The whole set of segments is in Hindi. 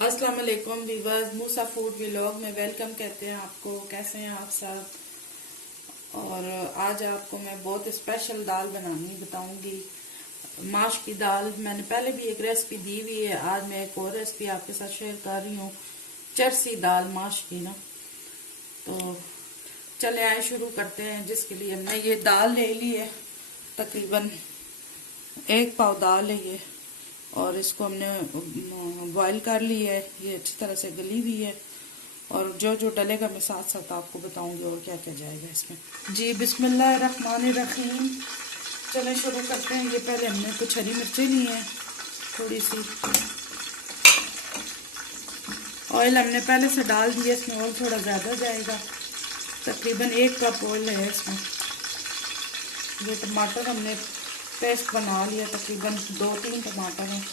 अस्सलाम वालेकुम वीवर्स, मूसा फूड व्लॉग में वेलकम कहते हैं आपको। कैसे हैं आप सब? और आज आपको मैं बहुत स्पेशल दाल बनानी बताऊंगी। माश की दाल मैंने पहले भी एक रेसिपी दी हुई है, आज मैं एक और रेसिपी आपके साथ शेयर कर रही हूँ। चरसी दाल माश की ना, तो चले आए शुरू करते हैं। जिसके लिए हमने ये दाल ले ली है, तकरीबन 1 पाव दाल है ये, और इसको हमने बॉईल कर ली है। ये अच्छी तरह से गली हुई है, और जो जो डलेगा मैं साथ साथ आपको बताऊंगी और क्या क्या जाएगा इसमें। जी बिस्मिल्लाहिर्रहमानिर्रहीम, चलें शुरू करते हैं। ये पहले हमने कुछ हरी मिर्चें ली हैं, थोड़ी सी ऑयल हमने पहले से डाल दिया, इसमें और थोड़ा ज़्यादा जाएगा, तकरीबन 1 कप ऑयल है इसमें। ये टमाटर हमने पेस्ट बना लिया, तकरीबन 2-3 टमाटर हैं।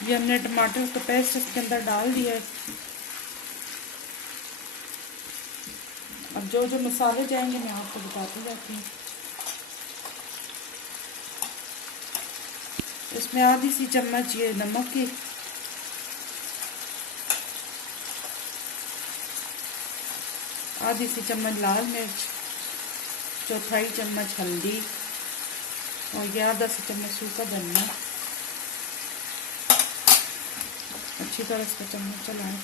ये हमने टमाटर का पेस्ट इसके अंदर डाल दिया है। अब जो जो मसाले जाएंगे मैं आपको बताती जाती हूँ। इसमें आधी सी चम्मच ये नमक की, आधी सी चम्मच लाल मिर्च, 1/4 चम्मच हल्दी, और ये आधा सी चम्मच सूखा धनिया। अच्छी तरह इसका चम्मच चलाएं।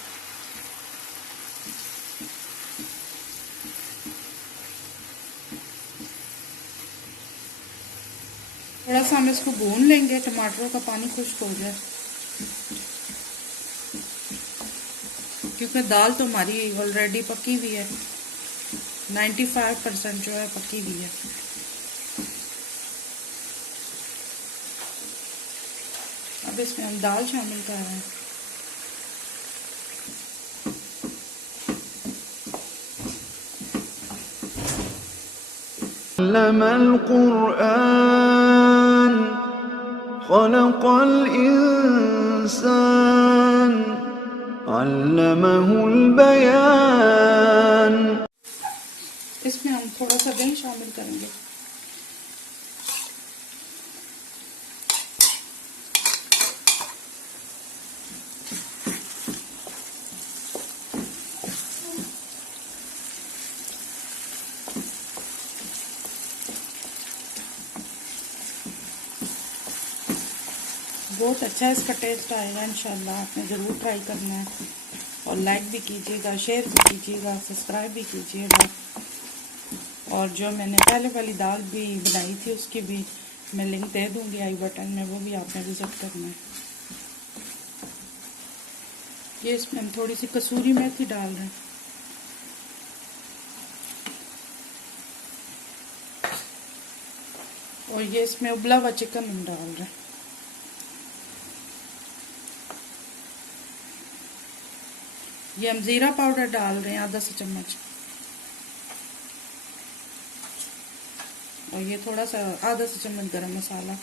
थोड़ा सा हम इसको भून लेंगे, टमाटरों का पानी खुश्क हो जाए, क्योंकि दाल तो हमारी ऑलरेडी पकी हुई है, 95% जो है पकी हुई है। अब इसमें हम दाल शामिल कर रहे हैं। अल्लमल क़ुरआन ख़लक़ल इंसान अल्लमहुल बयान। इसमें हम थोड़ा सा दही शामिल करेंगे। बहुत अच्छा इसका टेस्ट आएगा इंशाल्लाह। आपने ज़रूर ट्राई करना है, और लाइक भी कीजिएगा, शेयर भी कीजिएगा, सब्सक्राइब भी कीजिएगा। और जो मैंने पहले वाली दाल भी बनाई थी उसकी भी मैं लिंक दे दूंगी आई बटन में, वो भी आपने विजिट करना है। ये इसमें हम थोड़ी सी कसूरी मेथी डाल रहे हैं, और ये इसमें उबला हुआ चिकन हम डाल रहे हैं। ये हम जीरा पाउडर डाल रहे हैं, आधा सा चम्मच, और ये थोड़ा सा आधा सा चम्मच गरम मसाला।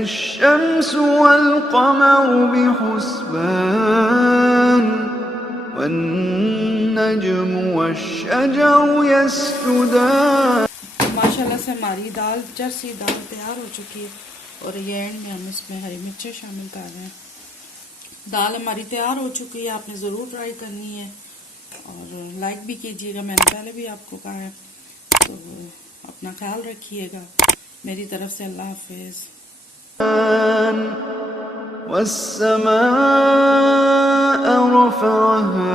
अश्शम्सु वल क़मरु बिहुस्बान वन्नज्मु वश्शजरु यस्जुदान। माशाल्लाह से हमारी दाल चरसी दाल तैयार हो चुकी है, और ये एंड में हम इसमें हरी मिर्चें शामिल कर रहे हैं। दाल हमारी तैयार हो चुकी है, आपने ज़रूर ट्राई करनी है, और लाइक भी कीजिएगा, मैंने पहले भी आपको कहा है। तो अपना ख्याल रखिएगा। मेरी तरफ से अल्लाह हाफिज़। वस्समाअ रफ़अहा